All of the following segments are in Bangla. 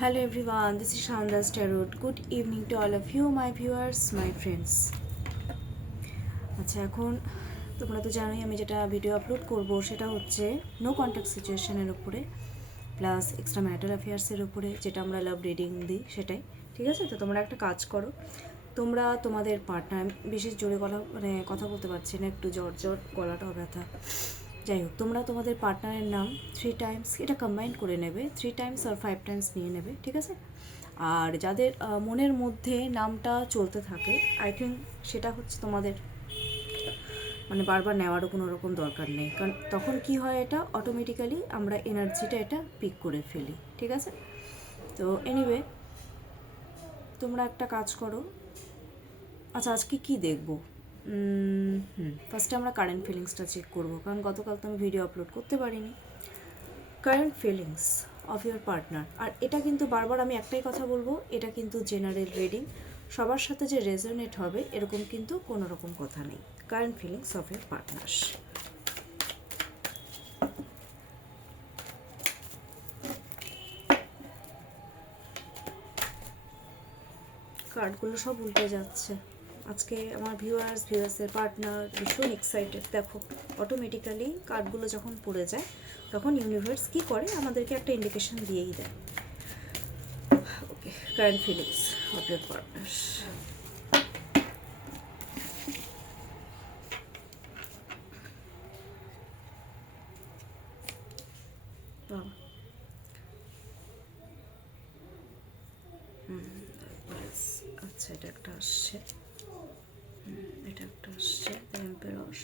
Hello everyone, this is Shanda's Tarot. Good evening to all of you, my viewers, my friends. আচ্ছা, এখন তোমরা তো জানোই আমি যেটা ভিডিও আপলোড করব সেটা হচ্ছে নো কন্ট্যাক্ট সিচুয়েশনের উপরে প্লাস এক্সট্রা ম্যারিটাল অ্যাফেয়ার্সের উপরে, যেটা আমরা লাভ রিডিং দিই সেটাই। ঠিক আছে, তো তোমরা একটা কাজ করো, তোমরা তোমাদের পার্টনার, বিশেষ জোরে কথা বলতে পারছি না, একটু জ্বর গলাটাও ব্যথা, যাই হোক, তোমরা তোমাদের পার্টনারের নাম 3 টাইমস এটা কম্বাইন করে নেবে, 3 টাইমস আর 5 টাইমস নিয়ে নেবে। ঠিক আছে, আর যাদের মনের মধ্যে নামটা চলতে থাকে, আই থিঙ্ক সেটা হচ্ছে তোমাদের মানে বারবার নেওয়ারও কোনো রকম দরকার নেই, কারণ তখন কি হয়, এটা অটোমেটিক্যালি আমরা এনার্জিটা এটা পিক করে ফেলি। ঠিক আছে, তো এনিওয়ে তোমরা একটা কাজ করো। আচ্ছা, আজকে কি দেখবো? ফার্স্টে আমরা কারেন্ট ফিলিংসটা চেক করবো, কারণ গতকাল তো আমি ভিডিও আপলোড করতে পারিনি। Current feelings of your partner, আর এটা কিন্তু বারবার আমি একটাই কথা বলবো, এটা কিন্তু জেনারেল রিডিং, সবার সাথে যে রেজোনেট হবে এরকম কিন্তু কোনো রকম কথা নেই। Current feelings of your partner. কার্ডগুলো সব উল্টে যাচ্ছে আজকে। আমার ভিউয়ার্সের পার্টনার ভীষণ এক্সাইটেড। দেখো, অটোমেটিক্যালি কার্ডগুলো যখন পড়ে যায় তখন ইউনিভার্স কী করে, আমাদেরকে একটা ইন্ডিকেশন দিয়েই দেয়। Okay, current feelings of your partner. আচ্ছা, এটা একটা আসছে, এটা একটা আসছে, দ্য এম্পারার।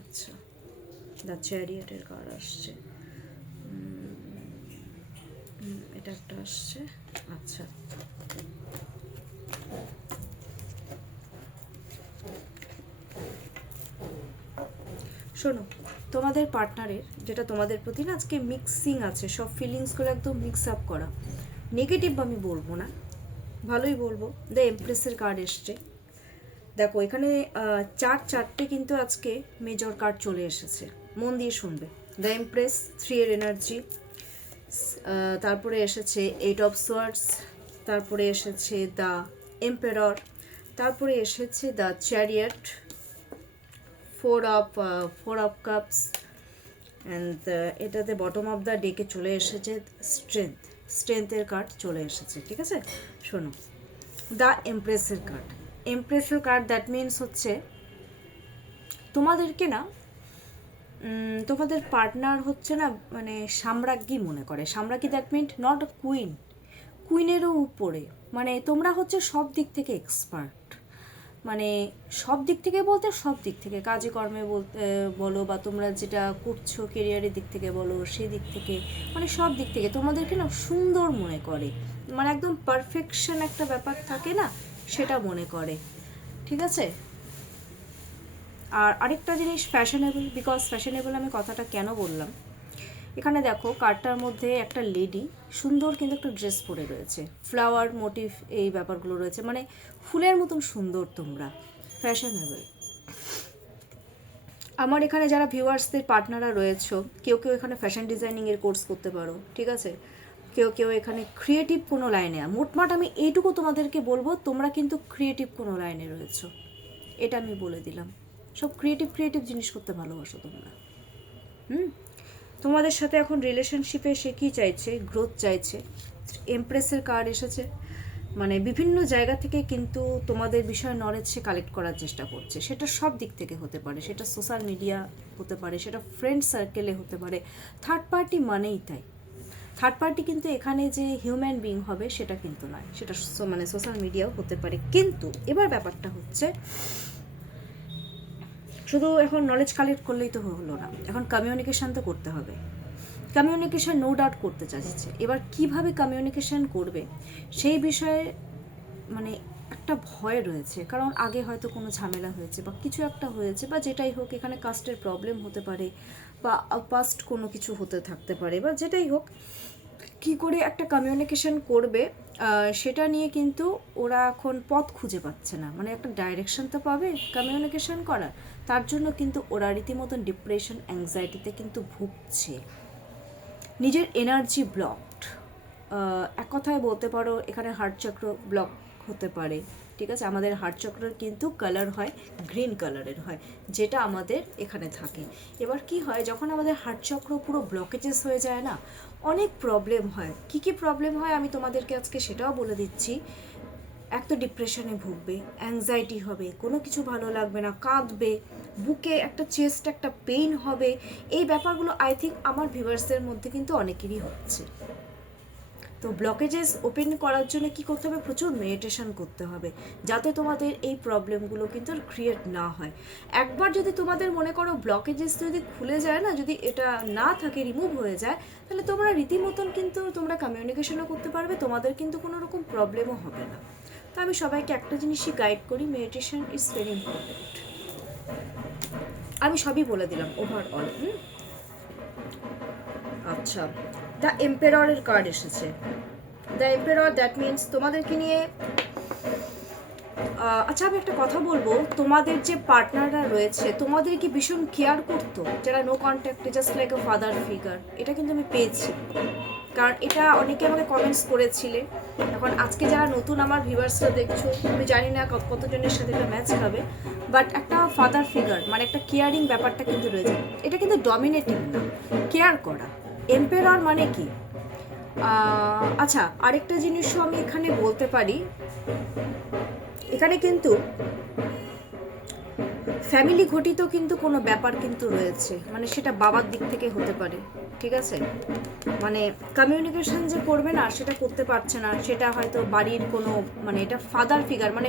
আচ্ছা, দ্য চ্যারিয়টের কার্ড আসছে, এটা একটা আসছে। আচ্ছা, শোনো, তোমাদের পার্টনারের যেটা তোমাদের প্রতি না আজকে মিক্সিং আছে, সব ফিলিংসগুলো একদম মিক্স আপ করা। নেগেটিভ আমি বলবো না, ভালোই বলবো। দ্য এমপ্রেসের কার্ড এসছে। দেখো, এখানে চারটে কিন্তু আজকে মেজর কার্ড চলে এসেছে, মন দিয়ে শুনবে। দ্য এমপ্রেস, 3 এর এনার্জি, তারপরে এসেছে 8 অফ সোয়ার্ডস, তারপরে এসেছে দ্য এম্পারার, তারপরে এসেছে the chariot, 4 of cups, and এটাতে বটম অফ দ্য ডেকে চলে এসেছে স্ট্রেংথের কার্ড চলে এসেছে। ঠিক আছে, শোনো, দ্য এমপ্রেসের কার্ড দ্যাট মিনস হচ্ছে তোমাদেরকে না, তোমাদের পার্টনার হচ্ছে না মানে সাম্রাজ্ঞী মনে করে। সাম্রাজ্ঞী দ্যাট মিন নট আ কুইনেরও উপরে, মানে তোমরা হচ্ছে সব দিক থেকে এক্সপার্ট, মানে সব দিক থেকে বলতে সব দিক থেকে, কাজে কর্মে বলতে বলো, বা তোমরা যেটা করছো কেরিয়ারের দিক থেকে বলো, সেই দিক থেকে, মানে সব দিক থেকে তোমাদেরকে না সুন্দর মনে করে, মানে একদম পারফেকশন একটা ব্যাপার থাকে না, সেটা মনে করে। ঠিক আছে, আর আরেকটা জিনিস ফ্যাশনেবল, বিকজ ফ্যাশনেবল আমি কথাটা কেন বললাম, এখানে দেখো কার্ডটার মধ্যে একটা লেডি সুন্দর কিন্তু একটা ড্রেস পরে রয়েছে, ফ্লাওয়ার মোটিভ এই ব্যাপারগুলো রয়েছে, মানে ফুলের মতন সুন্দর, তোমরা ফ্যাশনেবল। আমার এখানে যারা ভিউয়ার্সদের পার্টনাররা রয়েছে, কেউ এখানে ফ্যাশন ডিজাইনিংয়ের কোর্স করতে পারো। ঠিক আছে, কেউ এখানে ক্রিয়েটিভ কোনো লাইনে, মোটমাট আমি এইটুকু তোমাদেরকে বলবো, তোমরা কিন্তু ক্রিয়েটিভ কোনো লাইনে রয়েছো, এটা আমি বলে দিলাম। সব ক্রিয়েটিভ জিনিস করতে ভালোবাসো তোমরা। তোমাদের সাথে এখন রিলেশনশিপে সে কী চাইছে, গ্রোথ চাইছে। এমপ্রেসের কার্ড এসেছে, মানে বিভিন্ন জায়গা থেকে কিন্তু তোমাদের বিষয়ে নলেজ সে কালেক্ট করার চেষ্টা করছে, সেটা সব দিক থেকে হতে পারে, সেটা সোশ্যাল মিডিয়া হতে পারে, সেটা ফ্রেন্ড সার্কেলে হতে পারে। থার্ড পার্টি মানেই তাই, থার্ড পার্টি কিন্তু এখানে যে হিউম্যান বিং হবে সেটা কিন্তু নয়, সেটা মানে সোশ্যাল মিডিয়াও হতে পারে। কিন্তু এবার ব্যাপারটা হচ্ছে, শুধু এখন নলেজ কালেক্ট করলেই তো হলো না, এখন কমিউনিকেশান তো করতে হবে। কমিউনিকেশান নো ডাউট করতে চাইছে, এবার কিভাবে কমিউনিকেশান করবে সেই বিষয়ে মানে একটা ভয় রয়েছে, কারণ আগে হয়তো কোনো ঝামেলা হয়েছে বা কিছু একটা হয়েছে, বা যেটাই হোক, এখানে কাস্টের প্রবলেম হতে পারে, বা পাস্ট কোনো কিছু হতে থাকতে পারে, বা যেটাই হোক, কি করে একটা কমিউনিকেশন করবে সেটা নিয়ে কিন্তু ওরা এখন পথ খুঁজে পাচ্ছে না, মানে একটা ডাইরেকশন তো পাবে কমিউনিকেশন করার, তার জন্য কিন্তু ওরা রীতিমতন ডিপ্রেশন অ্যাংজাইটিতে কিন্তু ভুগছে, নিজের এনার্জি ব্লকড। এক কথায় বলতে পারো এখানে হার্ট চক্র ব্লক হতে পারে। ঠিক আছে, আমাদের হার্ট চক্রের কিন্তু কালার হয় গ্রিন কালারের হয়, যেটা আমাদের এখানে থাকে। এবার কি হয়, যখন আমাদের হার্ট চক্র পুরো ব্লকেজেস হয়ে যায় না, অনেক প্রবলেম হয়। কি কি প্রবলেম হয় আমি তোমাদেরকে আজকে সেটাও বলে দিচ্ছি। এক তো ডিপ্রেশনে ভুগবে, অ্যাংজাইটি হবে, কোনো কিছু ভালো লাগবে না, কাঁদবে, বুকে একটা চেস্ট একটা পেইন হবে। এই ব্যাপারগুলো আই থিঙ্ক আমার ভিউয়ার্সদের মধ্যে কিন্তু অনেকেরই হচ্ছে। তো ব্লকেজেস ওপেন করার জন্য কি করতে হবে, প্রচুর মেডিটেশন করতে হবে, যাতে তোমাদের এই প্রবলেমগুলো কিন্তু আর ক্রিয়েট না হয়। একবার যদি তোমাদের মনে করো ব্লকেজেস যদি খুলে যায় না, যদি এটা না থাকে, রিমুভ হয়ে যায়, তাহলে তোমরা রীতিমতন কিন্তু তোমরা কমিউনিকেশনও করতে পারবে, তোমাদের কিন্তু কোনো রকম প্রবলেমও হবে না। তো আমি সবাইকে একটা জিনিসই গাইড করি, মেডিটেশন ইজ ভেরি ইম্পর্টেন্ট। আমি সবই বলে দিলাম ওভারঅল। আচ্ছা, দ্য এম্পেররের কার্ড এসেছে। দ্য এম্পেরর, দ্যাট মিনস তোমাদেরকে নিয়ে আচ্ছা আমি একটা কথা বলবো, তোমাদের যে পার্টনাররা রয়েছে তোমাদের কি ভীষণ কেয়ার করতো, যারা নো কন্ট্যাক্টে, just like a father figure? এটা কিন্তু আমি পেয়েছি, কারণ এটা অনেকে আমাকে কমেন্টস করেছিলে। এখন আজকে যারা নতুন আমার ভিউয়ার্সরা দেখছো, আমি জানি না কতজনের সাথে এটা ম্যাচ খাবে, বাট একটা ফাদার ফিগার মানে একটা কেয়ারিং ব্যাপারটা কিন্তু রয়েছে। এটা কিন্তু ডমিনেটিং না, কেয়ার করা। এম্পেরর মানে কি, আচ্ছা আরেকটা জিনিসও আমি এখানে বলতে পারি, এখানে কিন্তু ফ্যামিলি ঘটিত কিন্তু কোনো ব্যাপার কিন্তু রয়েছে, মানে সেটা বাবার দিক থেকে হতে পারে। ঠিক আছে, মানে কমিউনিকেশন যে করবে না, সেটা করতে পারছে না, সেটা হয়তো বাড়ির কোনো, মানে এটা ফাদার ফিগার মানে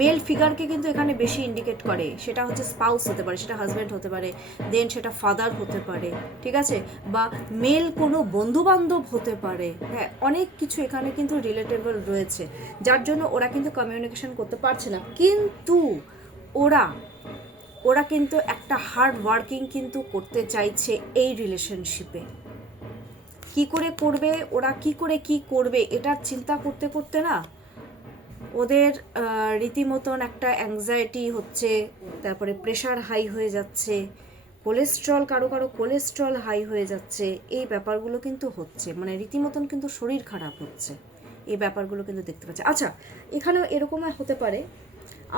মেল ফিগারকে কিন্তু এখানে বেশি ইন্ডিকেট করে। সেটা হচ্ছে স্পাউস হতে পারে, সেটা হাজব্যান্ড হতে পারে, দেন সেটা ফাদার হতে পারে। ঠিক আছে, বা মেল কোনো বন্ধু বান্ধব হতে পারে। হ্যাঁ, অনেক কিছু এখানে কিন্তু রিলেটেবল রয়েছে, যার জন্য ওরা কিন্তু কমিউনিকেশন করতে পারছে না। কিন্তু ওরা কিন্তু একটা হার্ড ওয়ার্কিং কিন্তু করতে চাইছে এই রিলেশনশিপে। কি করে করবে ওরা, কি করে কি করবে, এটার চিন্তা করতে করতে না ওদের রীতিমতন একটা অ্যাংজাইটি হচ্ছে, তারপরে প্রেশার হাই হয়ে যাচ্ছে, কোলেস্ট্রল, কারো কারো কোলেস্ট্রল হাই হয়ে যাচ্ছে। এই ব্যাপারগুলো কিন্তু হচ্ছে, মানে রীতিমতন কিন্তু শরীর খারাপ হচ্ছে। এই ব্যাপারগুলো কিন্তু দেখতে পাচ্ছি। আচ্ছা, এখানেও এরকম হতে পারে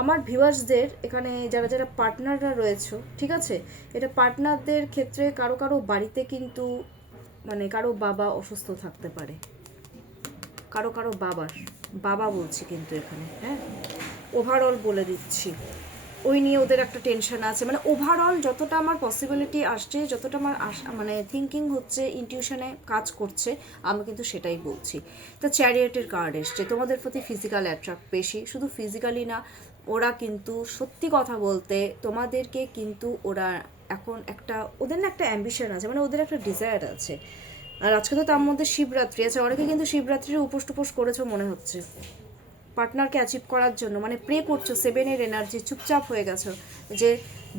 আমার ভিউয়ার্সদের, এখানে যারা যারা পার্টনাররা রয়েছে, ঠিক আছে, এটা পার্টনারদের ক্ষেত্রে কারো কারো বাড়িতে কিন্তু, মানে কারো বাবা অসুস্থ থাকতে পারে, কারো কারো বাবা বলছি কিন্তু এখানে, হ্যাঁ ওভারঅল বলে দিচ্ছি, ওই নিয়ে ওদের একটা টেনশন আছে। মানে ওভারঅল যতটা আমার পসিবিলিটি আসছে, যতটা আমার মানে থিঙ্কিং হচ্ছে, ইনটিউশনে কাজ করছে, আমি কিন্তু সেটাই বলছি। তো চ্যারিয়েটের কার্ড এসছে, তোমাদের প্রতি ফিজিক্যাল অ্যাট্রাক্ট বেশি, শুধু ফিজিক্যালি না, ওরা কিন্তু সত্যি কথা বলতে তোমাদেরকে কিন্তু ওরা এখন একটা, ওদের না একটা অ্যাম্বিশন আছে, মানে ওদের একটা ডিজায়ার আছে। আর আজকে তো তার মধ্যে শিবরাত্রি আছে, অনেকে কিন্তু শিবরাত্রির উপোস টুপোস করেছো মনে হচ্ছে পার্টনারকে অ্যাচিভ করার জন্য, মানে প্রে করছো, সেভেনের এনার্জি, চুপচাপ হয়ে গেছো যে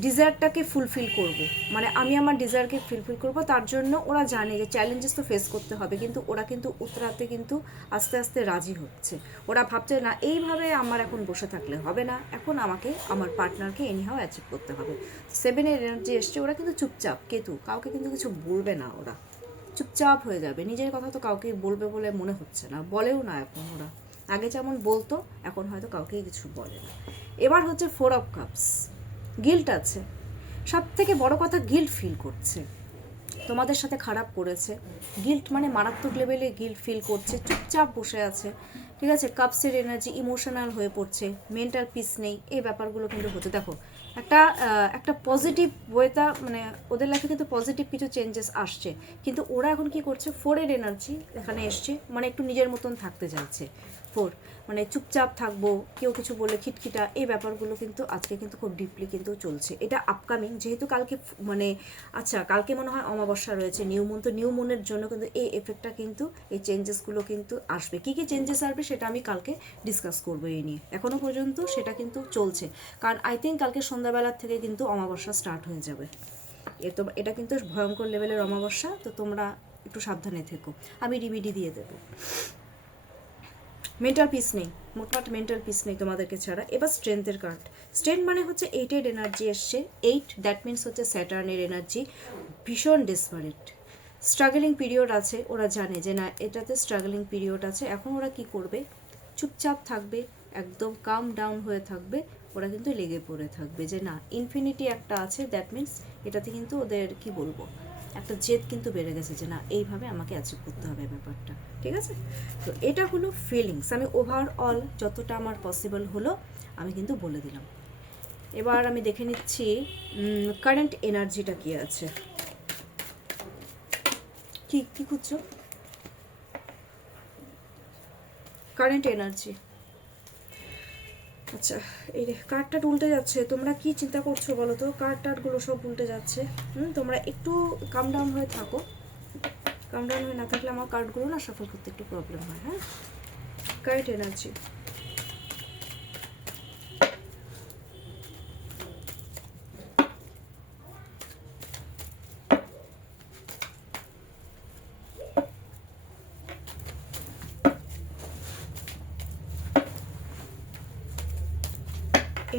ডিজায়ারটাকে ফুলফিল করব, মানে আমি আমার ডিজায়ারকে ফুলফিল করব। তার জন্য ওরা জানে যে চ্যালেঞ্জেস তো ফেস করতে হবে, কিন্তু ওরা কিন্তু উতরাতে কিন্তু আস্তে আস্তে রাজি হচ্ছে। ওরা ভাবছে না এইভাবে আমার এখন বসে থাকলে হবে না, এখন আমাকে আমার পার্টনারকে এনিহাও অ্যাচিভ করতে হবে। সেভেনের এনার্জি এসছে, ওরা কিন্তু চুপচাপ, কেতু কাউকে কিন্তু কিছু বলবে না, ওরা চুপচাপ হয়ে যাবে। নিজের কথা তো কাউকে বলবে বলে মনে হচ্ছে না, বলেও না এখন ওরা, আগে যেমন বলতো এখন হয়তো কাউকেই কিছু বলে না। এবার হচ্ছে 4 অফ কাপস, গিল্ট আছে, সব থেকে বড় কথা গিল্ট ফিল করছে, তোমাদের সাথে খারাপ করেছে, গিল্ট মানে মারাত্মক লেভেলে গিল্ট ফিল করছে, চুপচাপ বসে আছে। ঠিক আছে, কাপসের এনার্জি, ইমোশনাল হয়ে পড়ছে, মেন্টাল পিস নেই, এই ব্যাপারগুলো কিন্তু হচ্ছে। দেখো একটা পজিটিভ ওয়েটা, মানে ওদের লাইফে কিন্তু পজিটিভ কিছু চেঞ্জেস আসছে, কিন্তু ওরা এখন কি করছে, 4-এর এনার্জি এখানে এসছে, মানে একটু নিজের মতন থাকতে চাইছে। 4 মানে চুপচাপ থাকবো, কেউ কিছু বলে খিটখিটা, এই ব্যাপারগুলো কিন্তু আজকে কিন্তু খুব ডিপলি কিন্তু চলছে। এটা আপকামিং, যেহেতু কালকে মানে আচ্ছা কালকে মনে হয় অমাবস্যা রয়েছে, নিউ মুন, তো নিউ মুনের জন্য কিন্তু এই এফেক্টটা কিন্তু, এই চেঞ্জেসগুলো কিন্তু আসবে। কী কী চেঞ্জেস আসবে সেটা আমি কালকে ডিসকাস করবো এই নিয়ে, এখনও পর্যন্ত সেটা কিন্তু চলছে, কারণ আই থিঙ্ক কালকে সন্ধ্যাবেলার থেকে কিন্তু অমাবস্যা স্টার্ট হয়ে যাবে। এটা কিন্তু ভয়ঙ্কর লেভেলের অমাবস্যা, তো তোমরা একটু সাবধানে থেকো, আমি রিমিডি দিয়ে দেবো। মেন্টাল পিস নেই, মোটমাট মেন্টাল পিস নেই তোমাদেরকে ছাড়া। এবার স্ট্রেংথের কার্ড, স্ট্রেংথ মানে হচ্ছে 8-এর এনার্জি এসছে, 8 দ্যাট মিনস হচ্ছে স্যাটার্নের এনার্জি, ভীষণ ডেসপারেট, স্ট্রাগলিং পিরিয়ড আছে, ওরা জানে যে না এটাতে স্ট্রাগলিং পিরিয়ড আছে। এখন ওরা কি করবে, চুপচাপ থাকবে, একদম কাম ডাউন হয়ে থাকবে। ওরা কিন্তু লেগে পড়ে থাকবে যে না ইনফিনিটি একটা আছে, দ্যাট মিনস এটাতে কিন্তু ওদের কি বলবো একটা জেদ কিন্তু বেড়ে গেছে যে না এইভাবে আমাকে অ্যাচিভ করতে হবে ব্যাপারটা, ঠিক আছে। তো এটা হলো ফিলিংস, আমি ওভারঅল যতটা আমার পসিবল হলো আমি কিন্তু বলে দিলাম। এবার আমি দেখে নিচ্ছি কারেন্ট এনার্জিটা কি আছে। কি কি খুঁজছো? Current energy. আচ্ছা, এই রে কার্ডটা উল্টে যাচ্ছে, তোমরা কি চিন্তা করছো বলো তো? কার্ড টার্ডগুলো সব উল্টে যাচ্ছে। তোমরা একটু কাম ডাউন হয়ে থাকো, কাম ডাউন হয়ে না থাকলে আমার কার্ডগুলো না সাফল করতে একটু প্রবলেম হয়। হ্যাঁ, current energy.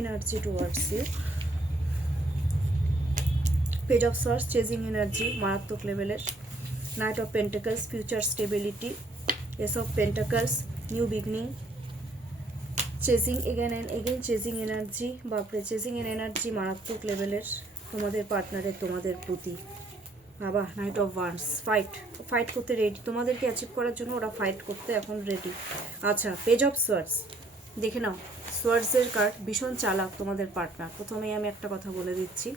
Energy towards you. Page of swords, chasing energy মারাত্মক লেভেলের। Knight of pentacles, future stability. Ace of pentacles, new beginning. Chasing again and again, chasing energy. বাপরে, চেজিং এনার্জি মারাত্মক লেভেলের তোমাদের পার্টনারের তোমাদের প্রতি। বাবা, knight of wands, fight, fight করতে রেডি, তোমাদেরকে অ্যাচিভ করার জন্য ওরা ফাইট করতে এখন রেডি। আচ্ছা, পেজ অফ সোয়ার্ডস দেখে নাও। সোয়ার্ডসের কার্ড, ভীষণ চালাক তোমাদের পার্টনার, প্রথমেই আমি একটা কথা বলে দিচ্ছি।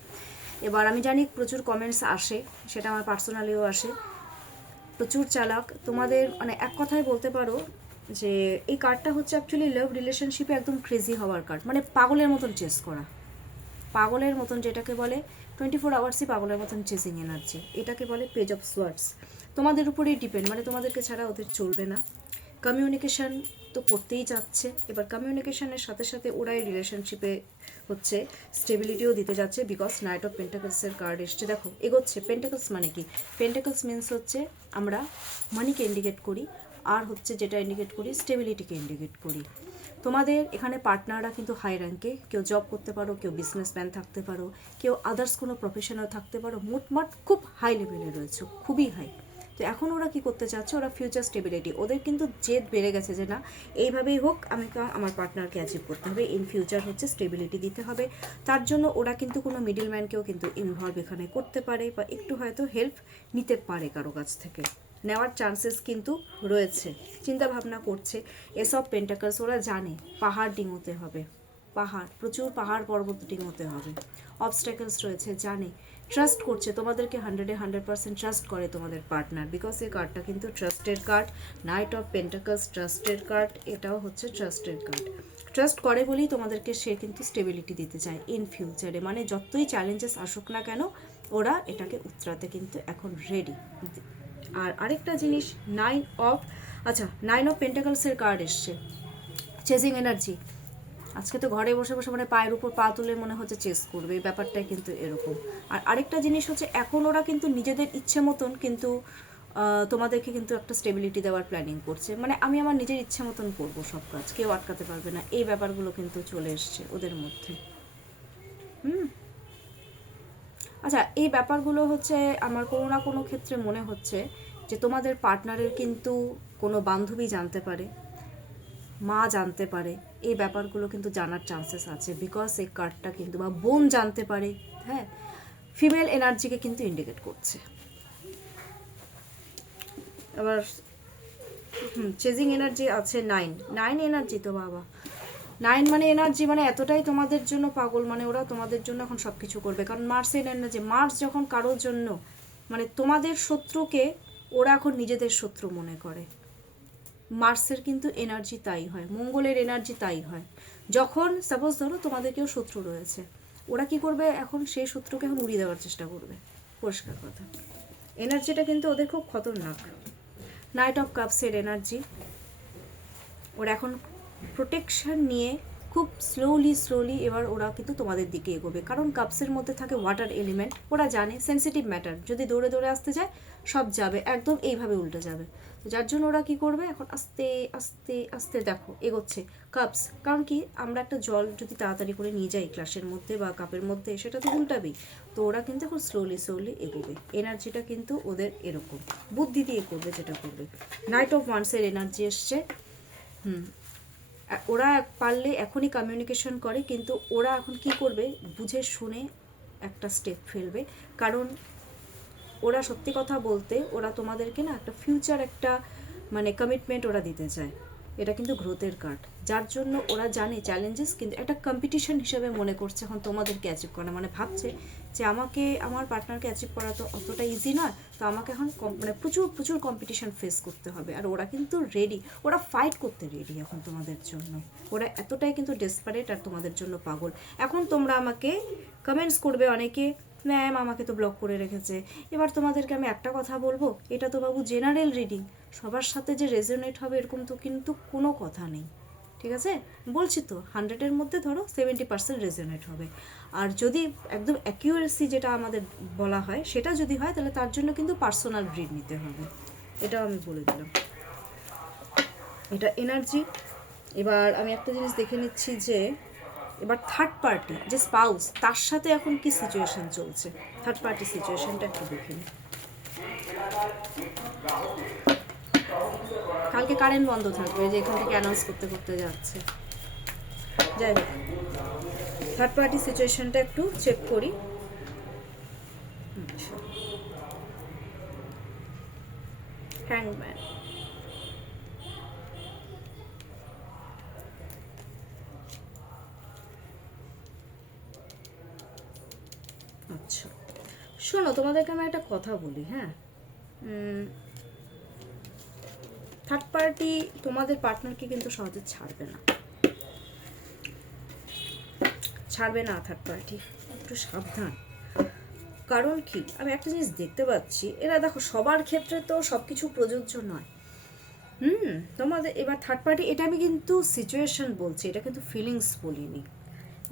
এবার আমি জানি প্রচুর কমেন্টস আসে, সেটা আমার পার্সোনালিও আসে। প্রচুর চালাক তোমাদের, মানে এক কথায় বলতে পারো যে এই কার্ডটা হচ্ছে অ্যাকচুয়ালি লাভ রিলেশনশিপে একদম ক্রেজি হওয়ার কার্ড, মানে পাগলের মতন চেস করা, পাগলের মতন, যেটাকে বলে 24 আওয়ার্সই পাগলের মতন চেজিং এনার্জি, এটাকে বলে পেজ অফ সোয়ার্ডস। তোমাদের উপরেই ডিপেন্ড, মানে তোমাদেরকে ছাড়া ওদের চলবে না। কমিউনিকেশান তো করতেই যাচ্ছে, এবার কমিউনিকেশানের সাথে সাথে ওরাই রিলেশনশিপে হচ্ছে স্টেবিলিটিও দিতে যাচ্ছে, বিকজ নাইট অফ পেন্টাকলসের কার্ড এসছে। দেখো এগোচ্ছে। পেন্টাকলস মানে কি? পেন্টাকলস মিনস হচ্ছে আমরা মানিকে ইন্ডিকেট করি, আর হচ্ছে যেটা ইন্ডিকেট করি স্টেবিলিটিকে ইন্ডিকেট করি। তোমাদের এখানে পার্টনাররা কিন্তু হাই র্যাঙ্কে, কেউ জব করতে পারো, কেউ বিজনেসম্যান থাকতে পারো, কেউ আদার্স কোনো প্রফেশনাল থাকতে পারো, মোটমাট খুব হাই লেভেলে রয়েছে, খুবই হাই। তো এখন ওরা কি করতে চাচ্ছে, ওরা ফিউচার স্টেবিলিটি, ওদের কিন্তু জেদ বেড়ে গেছে যে না এইভাবেই হোক আমাকে আমার পার্টনারকে অ্যাচিভ করতে হবে, ইন ফিউচার হচ্ছে স্টেবিলিটি দিতে হবে। তার জন্য ওরা কিন্তু কোনো মিডলম্যানকেও কিন্তু ইনভলভ এখানে করতে পারে, বা একটু হয়তো হেল্প নিতে পারে কারো কাছ থেকে, নেওয়ার চান্সেস কিন্তু রয়েছে, চিন্তা ভাবনা করছে। এসব পেন্টাকলস ওরা জানে পাহাড় ডিঙোতে হবে, পাহাড়, প্রচুর পাহাড় পর্বত ডিঙোতে হবে, অবস্ট্যাকলস রয়েছে, জানে, ট্রাস্ট করছে তোমাদেরকে, 100% ট্রাস্ট করে তোমাদের পার্টনার, বিকজ এই কার্ডটা কিন্তু ট্রাস্টের কার্ড। নাইট অফ পেন্টাকলস ট্রাস্টের কার্ড, এটাও হচ্ছে ট্রাস্টের কার্ড। ট্রাস্ট করে বলেই তোমাদেরকে সে কিন্তু স্টেবিলিটি দিতে চায় ইন ফিউচারে, মানে যতই চ্যালেঞ্জেস আসুক না কেন ওরা এটাকে উতরাতে কিন্তু এখন রেডি। আর আরেকটা জিনিস, নাইন অফ পেন্টাকলসের কার্ড এসছে, চেজিং এনার্জি। আজকে তো ঘরে বসে বসে মানে পায়ের উপর পা তুলে মনে হচ্ছে চেস করবে, এই ব্যাপারটাই কিন্তু এরকম। আর আরেকটা জিনিস হচ্ছে এখন ওরা কিন্তু নিজেদের ইচ্ছে মতন কিন্তু তোমাদেরকে কিন্তু একটা স্টেবিলিটি দেওয়ার প্ল্যানিং করছে, মানে আমি আমার নিজের ইচ্ছে মতন করবো সব কাজ, কেউ আটকাতে পারবে না, এই ব্যাপারগুলো কিন্তু চলে এসছে ওদের মধ্যে। আচ্ছা, এই ব্যাপারগুলো হচ্ছে আমার কোনো না কোনো ক্ষেত্রে মনে হচ্ছে যে তোমাদের পার্টনারের কিন্তু কোনো বান্ধবী জানতে পারে, মা জানতে পারে, এই ব্যাপারগুলো কিন্তু জানার চান্সেস আছে, বিকজ এই কার্ডটা কিন্তু, বা বোন জানতে পারে। হ্যাঁ, ফিমেল এনার্জিকে কিন্তু ইন্ডিকেট করছে। আবার চেজিং এনার্জি আছে নাইন এনার্জি, তো বাবা 9 মানে এনার্জি, মানে এতটাই তোমাদের জন্য পাগল, মানে ওরা তোমাদের জন্য এখন সব কিছু করবে, কারণ মার্সের এনার্জি, মার্স যখন কারোর জন্য, মানে তোমাদের শত্রুকে ওরা এখন নিজেদের শত্রু মনে করে। মার্সের কিন্তু এনার্জি তাই হয়, মঙ্গলের এনার্জি তাই হয়। যখন সাপোজ ধরো তোমাদের কেউ শত্রু রয়েছে, ওরা কি করবে এখন, সেই শত্রুকে এখন উড়িয়ে দেওয়ার চেষ্টা করবে, পরিষ্কার কথা। এনার্জিটা কিন্তু ওদের খুব খতরনাক। নাইট অফ কাপসের এনার্জি, ওরা এখন প্রোটেকশন নিয়ে খুব স্লোলি এবার ওরা কিন্তু তোমাদের দিকে এগোবে, কারণ কাপসের মধ্যে থাকে ওয়াটার এলিমেন্ট, ওরা জানে সেন্সিটিভ ম্যাটার, যদি দৌড়ে দৌড়ে আসতে যায় সব যাবে, একদম এইভাবে উল্টে যাবে। তো যার জন্য ওরা কি করবে, এখন আস্তে আস্তে আস্তে দেখো এগোচ্ছে। কাপস, কারণ কি আমরা একটা জল যদি তাড়াতাড়ি করে নিয়ে যাই গ্লাসের মধ্যে বা কাপের মধ্যে, সেটা তো উল্টাবেই। তো ওরা কিন্তু এখন স্লোলি স্লোলি এগোবে। এনার্জিটা কিন্তু ওদের এরকম বুদ্ধি দিয়ে করবে যেটা করবে। নাইট অফ ওয়ান্সের এনার্জি এসছে। ওরা পারলে এখনই কমিউনিকেশন করে, কিন্তু ওরা এখন কি করবে, বুঝে শুনে একটা স্টেপ ফেলবে। কারণ ওরা সত্যি কথা বলতে ওরা তোমাদেরকে না একটা ফিউচার, একটা মানে কমিটমেন্ট ওরা দিতে চায়। এটা কিন্তু গ্রোথের কার্ড, যার জন্য ওরা জানে চ্যালেঞ্জেস, কিন্তু একটা কম্পিটিশন হিসেবে মনে করছে এখন তোমাদেরকে অ্যাচিভ করা। মানে ভাবছে যে আমাকে আমার পার্টনারকে অ্যাচিভ করা তো অতটা ইজি নয়, তো আমাকে এখন মানে প্রচুর প্রচুর কম্পিটিশন ফেস করতে হবে। আর ওরা কিন্তু রেডি, ওরা ফাইট করতে রেডি এখন তোমাদের জন্য। ওরা এতটাই কিন্তু ডেসপারেট আর তোমাদের জন্য পাগল। এখন তোমরা আমাকে কমেন্টস করবে অনেকে, ম্যাম আমাকে তো ব্লক করে রেখেছে। এবার তোমাদেরকে আমি একটা কথা বলবো, এটা তো বাবু জেনারেল রিডিং, সবার সাথে যে রেজোনেট হবে এরকম তো কিন্তু কোনো কথা নেই, ঠিক আছে? বলছি তো 100-এর মধ্যে ধরো 70% রেজোনেট হবে। আর যদি একদম অ্যাকিউরেসি যেটা আমাদের বলা হয় সেটা যদি হয়, তাহলে তার জন্য কিন্তু পার্সোনাল রিড নিতে হবে, এটাও আমি বলে দিলাম। এটা এনার্জি। এবার আমি একটা জিনিস দেখে নিচ্ছি যে এবার থার্ড পার্টি যে স্পাউস, তার সাথে এখন কি সিচুয়েশন চলছে, থার্ড পার্টি সিচুয়েশনটা একটু দেখে নিই। কালকে কারেন্ট বন্ধ থাকবে, যে এখান থেকে অ্যানাউন্স করতে করতে যাচ্ছে। যাই হোক, থার্ড পার্টি সিচুয়েশনটা একটু চেক করি। হ্যাংম্যান, আচ্ছা শোনো, তোমাদেরকে আমি একটা কথা বলি, হ্যাঁ। থার্ড পার্টি তোমাদের পার্টনারকে কিন্তু সহজে ছাড়বে না, ছাড়বে না থার্ড পার্টি, একটু সাবধান। কারণ কি, আমি একটা জিনিস দেখতে পাচ্ছি, এরা দেখো সবার ক্ষেত্রে তো সব কিছু প্রযোজ্য নয়। তোমাদের এবার থার্ড পার্টি, এটা আমি কিন্তু সিচুয়েশন বলছি, এটা কিন্তু ফিলিংস বলিনি।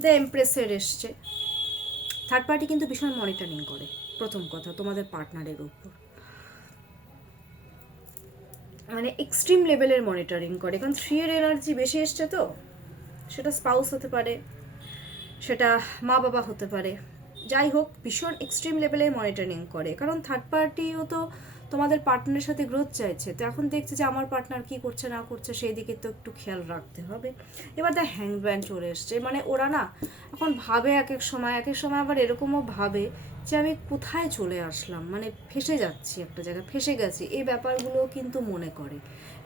দ্য এমপ্রেসের এসছে। থার্ড পার্টি কিন্তু ভীষণ মনিটরিং করে, প্রথম কথা তোমাদের পার্টনারের উপর, মানে এক্সট্রিম লেভেলের মনিটরিং করে। কারণ 3-এর এনার্জি বেশি এসছে তো, সেটা স্পাউস হতে পারে, সেটা মা বাবা হতে পারে, যাই হোক ভীষণ এক্সট্রিম লেভেলে মনিটরিং করে। কারণ থার্ড পার্টিও তো তোমাদের পার্টনারের সাথে গ্রোথ চাইছে, তো এখন দেখছে যে আমার পার্টনার কি করছে না করছে, সেই দিকে তো একটু খেয়াল রাখতে হবে। এবার দ্য হ্যাংম্যান চলে এসছে। মানে ওরা না এখন ভাবে এক এক সময় আবার এরকমও ভাবে যে আমি কোথায় চলে আসলাম, মানে ফেসে যাচ্ছি, একটা জায়গায় ফেসে গেছি, এই ব্যাপারগুলো কিন্তু মনে করে।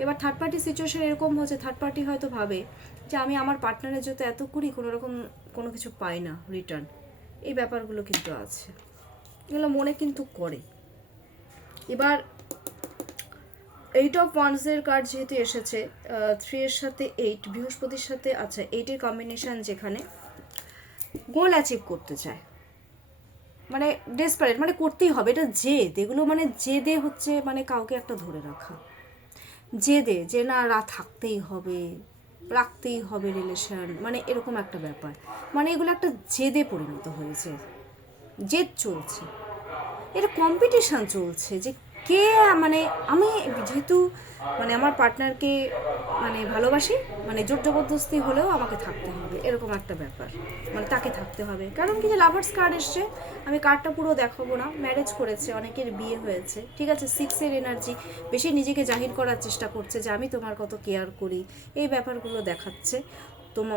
এবার থার্ড পার্টি সিচুয়েশন এরকম হচ্ছে, থার্ড পার্টি হয়তো ভাবে যে আমি আমার পার্টনারের যত এত করি, কোনোরকম কোনো কিছু পাই না রিটার্ন, এই ব্যাপারগুলো কিন্তু আছে, এগুলো মনে কিন্তু করে। এবার 8 অফ ওয়ান্সের কার্ড যেহেতু এসেছে, 3-এর সাথে 8, বৃহস্পতির সাথে, আচ্ছা 8-এর কম্বিনেশন, যেখানে গোল অ্যাচিভ করতে চায়, মানে ডেসপারেট, মানে করতেই হবে, এটা জেদ, এগুলো মানে জেদে হচ্ছে, মানে কাউকে একটা ধরে রাখা, জেদে যে না থাকতেই হবে, রাখতেই হবে রিলেশন, মানে এরকম একটা ব্যাপার, মানে এগুলো একটা জেদে পরিণত হয়েছে, জেদ চলছে, এটা কম্পিটিশান চলছে যে কে, মানে আমি যেহেতু মানে আমার পার্টনারকে মানে ভালোবাসি, মানে জোর জবরদস্তি হলেও আমাকে থাকতে হবে, এরকম একটা ব্যাপার, মানে তাকে থাকতে হবে। কারণ কি, যে লাভার্স কার্ড এসছে, আমি কার্ডটা পুরো দেখাবো না, ম্যারেজ করেছে, অনেকের বিয়ে হয়েছে, ঠিক আছে। 6-এর এনার্জি, বেশি নিজেকে জাহির করার চেষ্টা করছে যে আমি তোমার কত কেয়ার করি, এই ব্যাপারগুলো দেখাচ্ছে।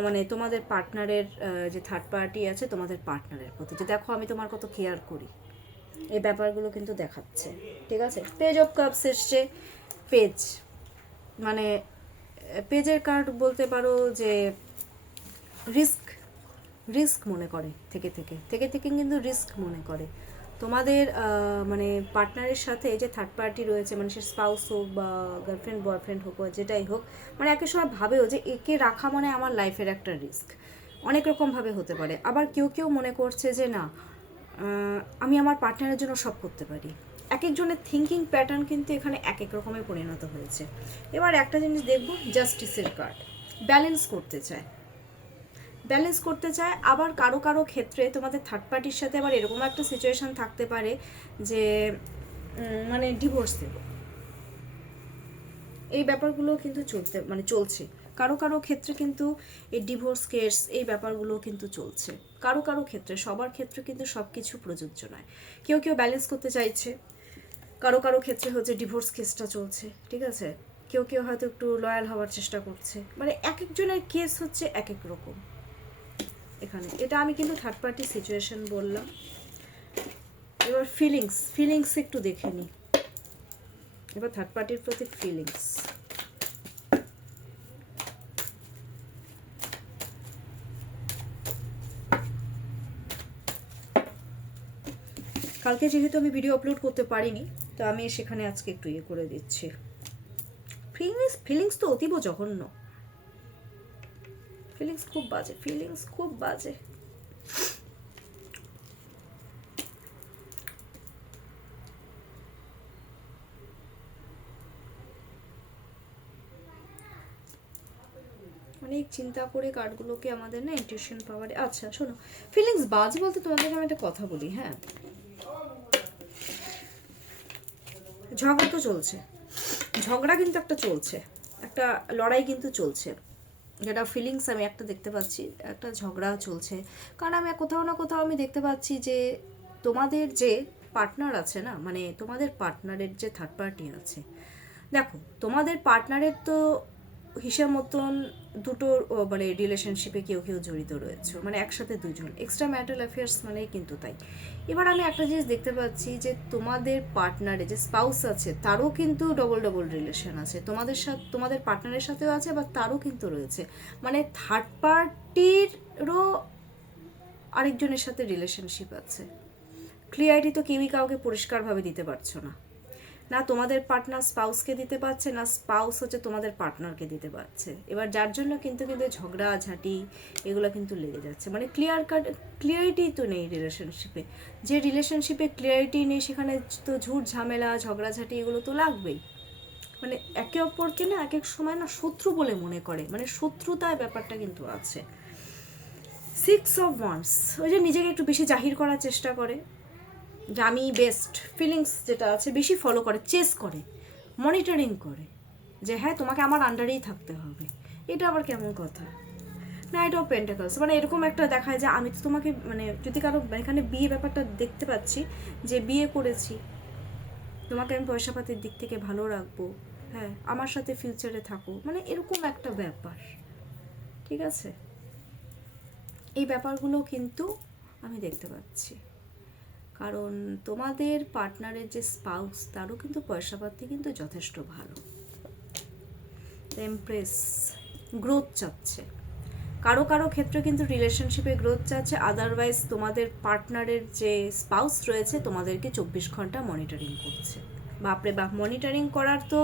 মানে তোমাদের পার্টনারের যে থার্ড পার্টি আছে তোমাদের পার্টনারের প্রতি, যে দেখো আমি তোমার কত কেয়ার করি, এই ব্যাপারগুলো কিন্তু দেখাচ্ছে, ঠিক আছে। পেজ অফ কাপস এসছে। পেজ মানে পেজের কার্ড বলতে পারো যে রিস্ক মনে করে, থেকে কিন্তু রিস্ক মনে করে তোমাদের মানে পার্টনারের সাথে। যে থার্ড পার্টি রয়েছে, মানে সে স্পাউস হোক বা গার্লফ্রেন্ড বয়ফ্রেন্ড হোক বা যেটাই হোক, মানে একের সময় ভাবেও যে একে রাখা মানে আমার লাইফের একটা রিস্ক, অনেক রকমভাবে হতে পারে। আবার কেউ মনে করছে যে না, আমি আমার পার্টনারের জন্য সব করতে পারি। এক একজনের থিঙ্কিং প্যাটার্ন কিন্তু এখানে এক এক রকমের পরিণত হয়েছে। এবার একটা জিনিস দেখব, জাস্টিসের কার্ড, ব্যালেন্স করতে চায়। আবার কারো ক্ষেত্রে তোমাদের থার্ড পার্টির সাথে আবার এরকম একটা সিচুয়েশান থাকতে পারে যে মানে ডিভোর্স দেব, এই ব্যাপারগুলো কিন্তু চলছে। কারো কারো ক্ষেত্রে কিন্তু এই ডিভোর্স কেস এই ব্যাপারগুলো কিন্তু চলছে, কারো কারো ক্ষেত্রে, সবার ক্ষেত্রে কিন্তু সব কিছু প্রযোজ্য নয়। কেউ কেউ ব্যালেন্স করতে চাইছে, কারো কারো ক্ষেত্রে হচ্ছে ডিভোর্স কেসটা চলছে, ঠিক আছে। কেউ কেউ হয়তো একটু লয়াল হওয়ার চেষ্টা করছে, মানে এক একজনের কেস হচ্ছে এক এক রকম এখানে। এটা আমি কিন্তু থার্ড পার্টি সিচুয়েশন বললাম। এবার ফিলিংস একটু দেখে নিই। এবার থার্ড পার্টির প্রতি ফিলিংস। কালকে যেহেতু আমি ভিডিও আপলোড করতে পারিনি, তো আমি সেখানে আজকে একটু ইয়ে করে দিচ্ছি। ফিলিংস তো অতীব জঘন্য, ফিলিংস খুব বাজে। অনেক চিন্তা করে কার্ডগুলোকে আমাদের না ইনটিউশন পাওয়ারে। আচ্ছা শোনো, ফিলিংস বাজে বলতে তোমাদেরকে আমি একটা কথা বলি, হ্যাঁ। ঝগড়া তো চলছে, ঝগড়া কিন্তু একটা চলছে, একটা লড়াই কিন্তু চলছে, যেটা ফিলিংস আমি একটা দেখতে পাচ্ছি, একটা ঝগড়া চলছে। কারণ আমি কোথাও না কোথাও আমি দেখতে পাচ্ছি যে তোমাদের যে পার্টনার আছে না, মানে তোমাদের পার্টনারের যে থার্ড পার্টি আছে, দেখো তোমাদের পার্টনারের তো হিসাব মতন দুটো মানে রিলেশনশিপে কেউ কেউ জড়িত রয়েছে, মানে একসাথে দুজন, এক্সট্রা ম্যারিটাল অ্যাফেয়ার্স মানেই কিন্তু তাই। এবার আমি একটা জিনিস দেখতে পাচ্ছি যে তোমাদের পার্টনারে যে স্পাউস আছে তারও কিন্তু ডবল রিলেশন আছে, তোমাদের পার্টনারের সাথেও আছে, আবার তারও কিন্তু রয়েছে, মানে থার্ড পার্টিরও আরেকজনের সাথে রিলেশনশিপ আছে। ক্লিয়ারিটি তো কেউই কাউকে পরিষ্কারভাবে দিতে পারছো না, না তোমাদের পার্টনার স্পাউসকে দিতে পারছে, না স্পাউস হচ্ছে তোমাদের পার্টনারকে দিতে পারছে। এবার যার জন্য কিন্তু ঝগড়া ঝাঁটি এগুলো কিন্তু লেগে যাচ্ছে, মানে ক্লিয়ারিটি তো নেই রিলেশনশিপে। যে রিলেশনশিপে ক্লিয়ারিটি নেই সেখানে তো ঝুট ঝামেলা ঝগড়াঝাঁটি এগুলো তো লাগবেই। মানে একে অপরকে না এক এক সময় না শত্রু বলে মনে করে, মানে শত্রুতায় ব্যাপারটা কিন্তু আছে। 6 of Wands, ওই যে নিজেকে একটু বেশি জাহির করার চেষ্টা করে যে আমি বেস্ট, ফিলিংস যেটা আছে বেশি ফলো করে, চেস করে, মনিটরিং করে যে হ্যাঁ তোমাকে আমার আন্ডারেই থাকতে হবে। এটা আবার কেমন কথা? নাইট অফ পেন্টাকলস, মানে এরকম একটা দেখায় যে আমি তো তোমাকে, মানে যদি কারো এখানে বিয়ে ব্যাপারটা দেখতে পাচ্ছি যে বিয়ে করেছি, তোমাকে আমি পয়সা পাতির দিক থেকে ভালো রাখবো, হ্যাঁ আমার সাথে ফিউচারে থাকো, মানে এরকম একটা ব্যাপার, ঠিক আছে। এই ব্যাপারগুলো কিন্তু আমি দেখতে পাচ্ছি, কারণ তোমাদের পার্টনারের যে স্পাউস তারও কিন্তু পয়সাপাতি কিন্তু যথেষ্ট ভালো। এমপ্রেস, গ্রোথ চাচ্ছে, কারো কারো ক্ষেত্রে কিন্তু রিলেশনশিপে গ্রোথ চাচ্ছে, আদারওয়াইজ তোমাদের পার্টনারের যে স্পাউস রয়েছে তোমাদেরকে 24 ঘন্টা মনিটরিং করছে। বাপরে বাপ, মনিটরিং করার তো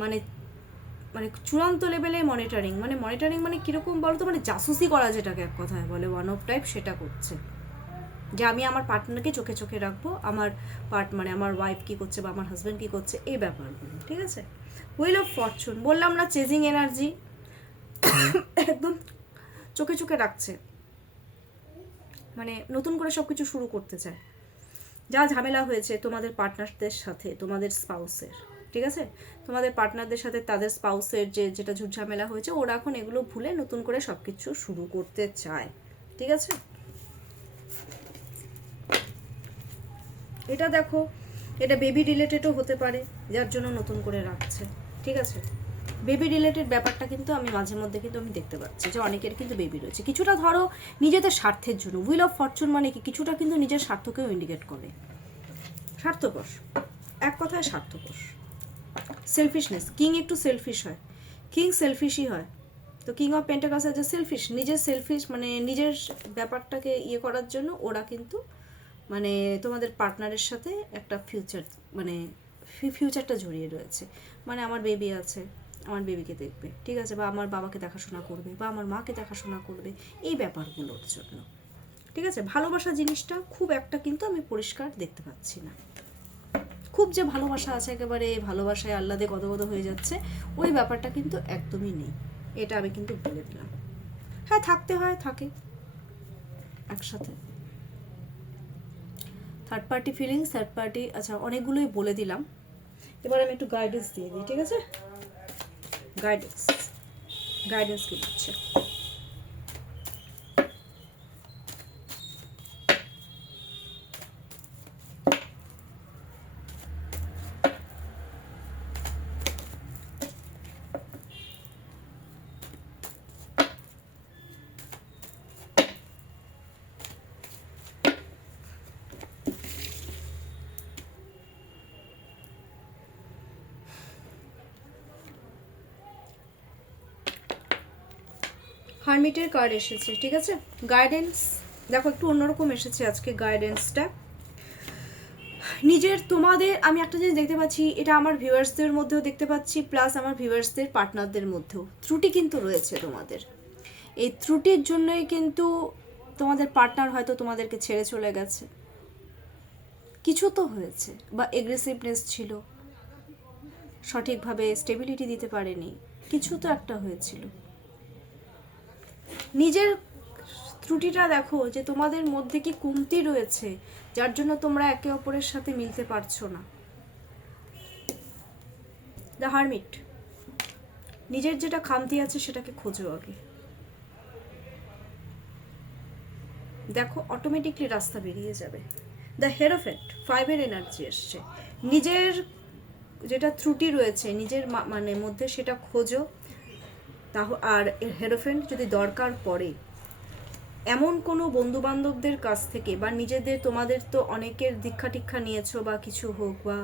মানে মানে চূড়ান্ত লেভেলে মনিটরিং, মানে কীরকম বলো তো, মানে জাসুসি করা যেটাকে এক কথায় বলে ওয়ান অফ টাইপ, সেটা করছে যে আমি আমার পার্টনারকে চোখে চোখে রাখবো, আমার মানে আমার ওয়াইফ কী করছে বা আমার হাজব্যান্ড কী করছে এই ব্যাপারগুলো, ঠিক আছে। হুইল অফ ফরচুন বললাম না, চেজিং এনার্জি একদম চোখে চোখে রাখছে, মানে নতুন করে সব কিছু শুরু করতে চায়। যা ঝামেলা হয়েছে তোমাদের পার্টনারদের সাথে, তোমাদের স্পাউসের, ঠিক আছে, তোমাদের পার্টনারদের সাথে তাদের স্পাউসের যেটা ঝুট ঝামেলা হয়েছে, ওরা এখন এগুলো ভুলে নতুন করে সব কিছু শুরু করতে চায়, ঠিক আছে। এটা দেখো, এটা বেবি রিলেটেডও হতে পারে, যার জন্য নতুন করে রাখছে, ঠিক আছে। বেবি রিলেটেড ব্যাপারটা কিন্তু আমি মাঝে মধ্যে কিন্তু আমি দেখতে পাচ্ছি যে অনেকের কিন্তু বেবি রয়েছে, কিছুটা ধরো নিজেদের স্বার্থের জন্য। হুইল অফ ফরচুন মানে কি, কিছুটা কিন্তু নিজের স্বার্থকেও ইন্ডিকেট করে, স্বার্থপর, এক কথায় স্বার্থপর, সেলফিশনেস। কিং একটু সেলফিশ হয়, কিং সেলফিশই হয়, তো কিং অফ পেন্টাকলস যে সেলফিশ, নিজের সেলফিশ মানে নিজের ব্যাপারটাকে ইয়ে করার জন্য ওরা কিন্তু মানে তোমাদের পার্টনারের সাথে একটা মানে ফিউচারটা জড়িয়ে রয়েছে, মানে আমার বেবি আছে, আমার বেবিকে দেখবে, ঠিক আছে, বা আমার বাবাকে দেখাশোনা করবে, বা আমার মাকে দেখাশোনা করবে, এই ব্যাপারগুলোর জন্য, ঠিক আছে। ভালোবাসা জিনিসটা খুব একটা কিন্তু আমি পরিষ্কার দেখতে পাচ্ছি না, খুব যে ভালোবাসা আছে একেবারে ভালোবাসায় আহ্লাদে গদগদ হয়ে যাচ্ছে, ওই ব্যাপারটা কিন্তু একদমই নেই, এটা আমি কিন্তু বলে দিলাম। হ্যাঁ থাকতে হয়, থাকে একসাথে। Third party feelings, third party, আচ্ছা অনেকগুলোই বলে দিলাম, এবার আমি একটু গাইডেন্স দিয়ে দিই, ঠিক আছে। গাইডেন্স গাইডেন্স কি দিচ্ছে? হারমিটের কার্ড এসেছে, ঠিক আছে। গাইডেন্স দেখো একটু অন্যরকম এসেছে আজকে গাইডেন্সটা। নিজের তোমাদের আমি একটা জিনিস দেখতে পাচ্ছি, এটা আমার ভিউয়ার্সদের মধ্যেও দেখতে পাচ্ছি, প্লাস আমার ভিউয়ার্সদের পার্টনারদের মধ্যেও ত্রুটি কিন্তু রয়েছে তোমাদের। এই ত্রুটির জন্যই কিন্তু তোমাদের পার্টনার হয়তো তোমাদেরকে ছেড়ে চলে গেছে। কিছু তো হয়েছে, বা এগ্রেসিভনেস ছিল, সঠিকভাবে স্টেবিলিটি দিতে পারেনি, কিছু তো একটা হয়েছিল। নিজের ত্রুটিটা দেখো যে তোমাদের মধ্যে কি কমতি রয়েছে, যার জন্য তোমরা একে অপরের সাথে মিলতে পারছো না। দ্য হারমিট, নিজের যেটা খামতি আছে সেটাকে খোঁজো আগে, দেখো অটোমেটিকলি রাস্তা বেরিয়ে যাবে। দ্য হেরোফেন্ট, 5-এর এনার্জি এসছে। নিজের যেটা ত্রুটি রয়েছে নিজের মানে মধ্যে সেটা খোঁজো। আর হেরোফেন্ট যদি দরকার পড়ে এমন কোনো বন্ধু বান্ধবদের কাছ থেকে, বা নিজেদের তোমাদের তো অনেকের দীক্ষা টিক্ষা নিয়েছো বা কিছু হোক, বা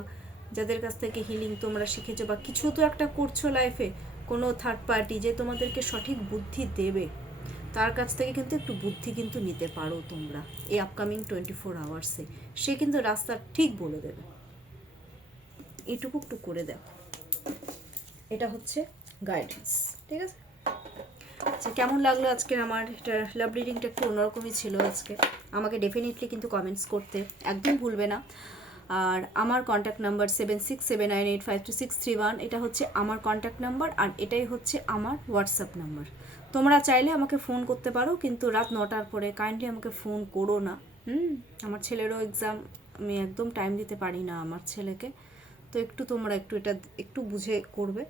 যাদের কাছ থেকে হিলিং তোমরা শিখেছো, বা কিছু তো একটা করছো লাইফে, কোনো থার্ড পার্টি যে তোমাদেরকে সঠিক বুদ্ধি দেবে, তার কাছ থেকে কিন্তু একটু বুদ্ধি কিন্তু নিতে পারো তোমরা এই আপকামিং 24 আওয়ার্সে। সে কিন্তু রাস্তা ঠিক বলে দেবে, এটুকু একটু করে দেখো। এটা হচ্ছে গাইডেন্স, ঠিক আছে। আচ্ছা, কেমন লাগলো আজকের আমার এটা লাভ রিডিংটা? একটু অন্যরকমই ছিল আজকে। আমাকে ডেফিনেটলি কিন্তু কমেন্টস করতে একদম ভুলবে না। আর আমার কন্ট্যাক্ট নাম্বার 7679852631, এটা হচ্ছে আমার কন্ট্যাক্ট নাম্বার, আর এটাই হচ্ছে আমার হোয়াটসঅ্যাপ নাম্বার। তোমরা চাইলে আমাকে ফোন করতে পারো, কিন্তু রাত 9টার পরে কাইন্ডলি আমাকে ফোন করো না। আমার ছেলেরও এক্সাম, আমি একদম টাইম দিতে পারি না আমার ছেলেকে, তো একটু তোমরা একটু এটা একটু বুঝে করবে।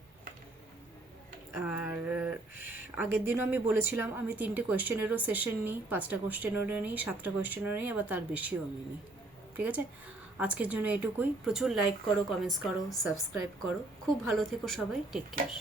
আর আগের দিনও আমি বলেছিলাম আমি 3টে কোয়েশ্চেনেরও সেশন নিই, 5টা কোয়েশ্চেনেরও নিই, 7টা কোয়েশ্চেনেরও নিই, আবার তার বেশিও আমি নিই, ঠিক আছে। আজকের জন্য এটুকুই। প্রচুর লাইক করো, কমেন্টস করো, সাবস্ক্রাইব করো। খুব ভালো থেকো সবাই, টেক কেয়ার।